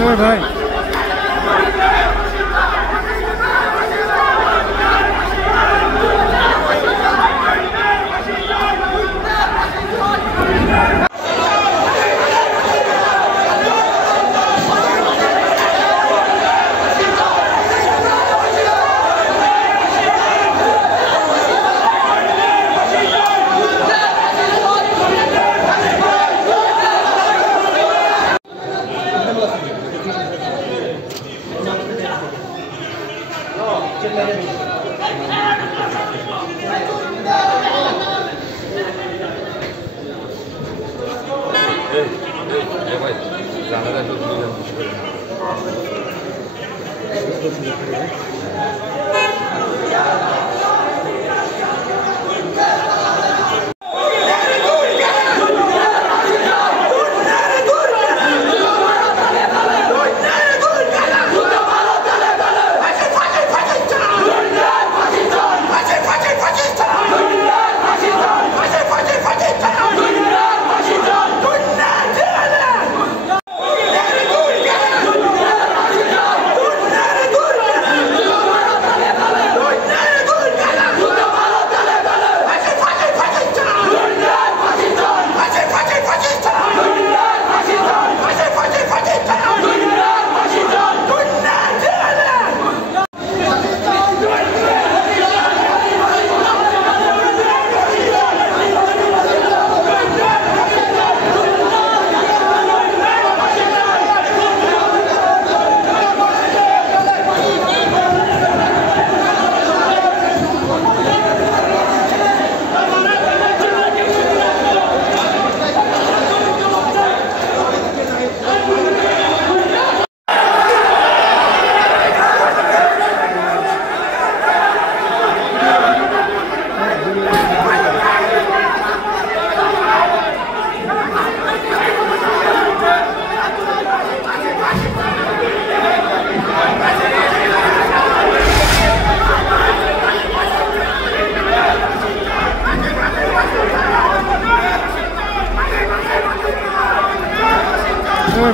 ভাই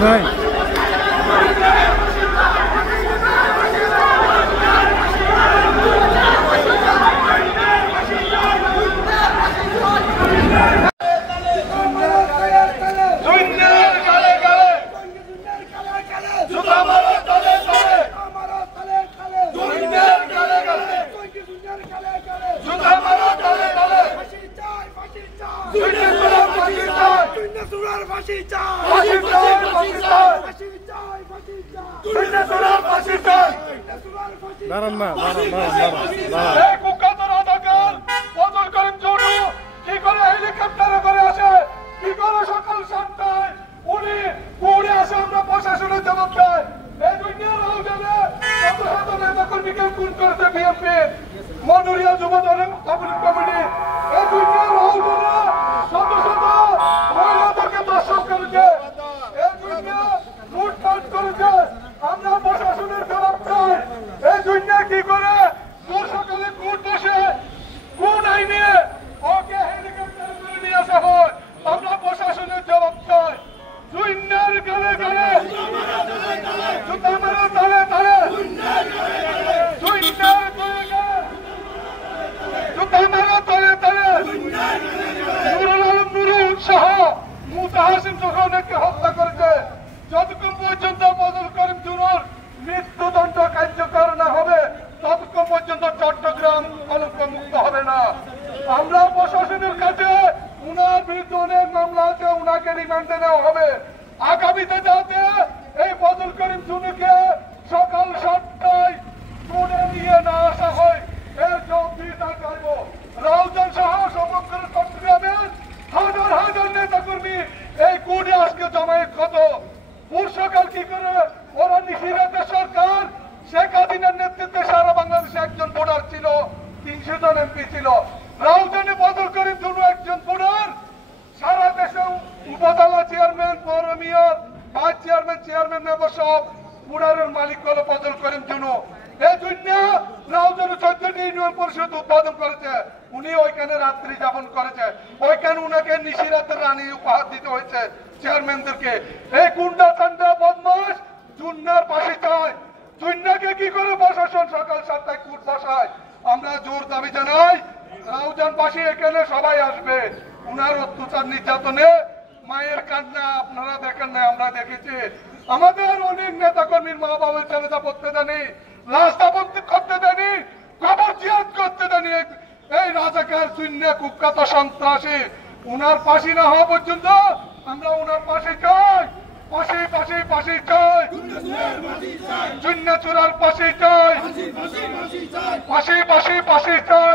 ভাই দাঁড়ান না কি করে হেলিকপ্টারে করে আসে, কি করে সকাল 7টায় উনি উড়ে আসে, আমরা প্রশাসনের জবাব দেয়। এই দুনিয়ার আয়োজনে শত শত নেতা কর্মীকে খুন করেছে বিএনপি, মন্ডলীয় যুব দলের কমিটি। এই দুনিয়ার আয়োজনে শত শত মহিলাদেরকে দর্শন করেছে, এই দুনিয়া লুটপাট করেছে। আমরা প্রশাসনের জবাব চাই। এই দুনিয়া কি করে সকালে কোর্ট বসে কোন আইনে ওকে হেলিকপ্টার করে নিয়ে আসা হয়, আমরা প্রশাসনের জবাব চাই। দুনিয়ার গালে গালে জুতা মারা তালে তালে, দুনিয়ার গালে গালে জুতা মারা তালে তালে। নুরুল আলম নুরুল সহ মুসা হাসিম সহ অনেককে হত্যা করেছে। যতক্ষণ পর্যন্ত বদল করিম জুনুর মৃত্যুদণ্ড কার্যকর না হবে ততক্ষণ পর্যন্ত চট্টগ্রাম কলঙ্ক মুক্ত হবে না। আমরা প্রশাসনের কাছে উনার বিরুদ্ধে অনেক মামলা আছে, উনাকে রিমান্ডে নেওয়া হবে। আগামীতে যাতে এই বদল করিম জুনুকে সকাল 7টায় কোর্টে নিয়ে না আসা হয় এর জবাবদিহিতা করব। রাউজান সহ সমগ্র চট্টগ্রামের হাজার হাজার নেতা কর্মী এই কোর্টে আজকে জমায়েত কত সকাল কি করে ওরা নিশিরাতের সরকার শেখ হাসিনার নেতৃত্বে সারা বাংলাদেশে একজন ভোটার ছিল, 300 জন এমপি ছিল। রাউজানে বদল করিম জুনু একজন ভোটার, সারা দেশে উপজেলা চেয়ারম্যান, পৌর mayor, vice chairman, chairman member সব ভোটারের মালিক হলো বদল করিম জুনু। এই জন্য রাউজানে 14টি ইউনিয়ন পরিষদ উদ্বোধন করেছে, উনি ওইখানে রাত্রি যাপন করেছে, ওইখানে উনাকে নিশিরাতের রানী উপহার দিতে হয়েছে চেয়ারম্যানদেরকে। এই গুন্ডা চান্ডা বদমাশ আমাদের অনেক নেতা কর্মীর মা বাবার জানাজা পড়তে দেয়নি, লাশ দাফন করতে দেয়নি, কবর জিয়ারত করতে দেয়নি। এই রাজাকার শূন্য কুখ্যাত সন্ত্রাসী উনার ফাঁসি না হওয়া পর্যন্ত আমরা উনার পাশে চাই, পাশে পাশে পাশে চাই, শূন্য চূড়ার পাশে চাই, পাশে পাশে পাশে চাই।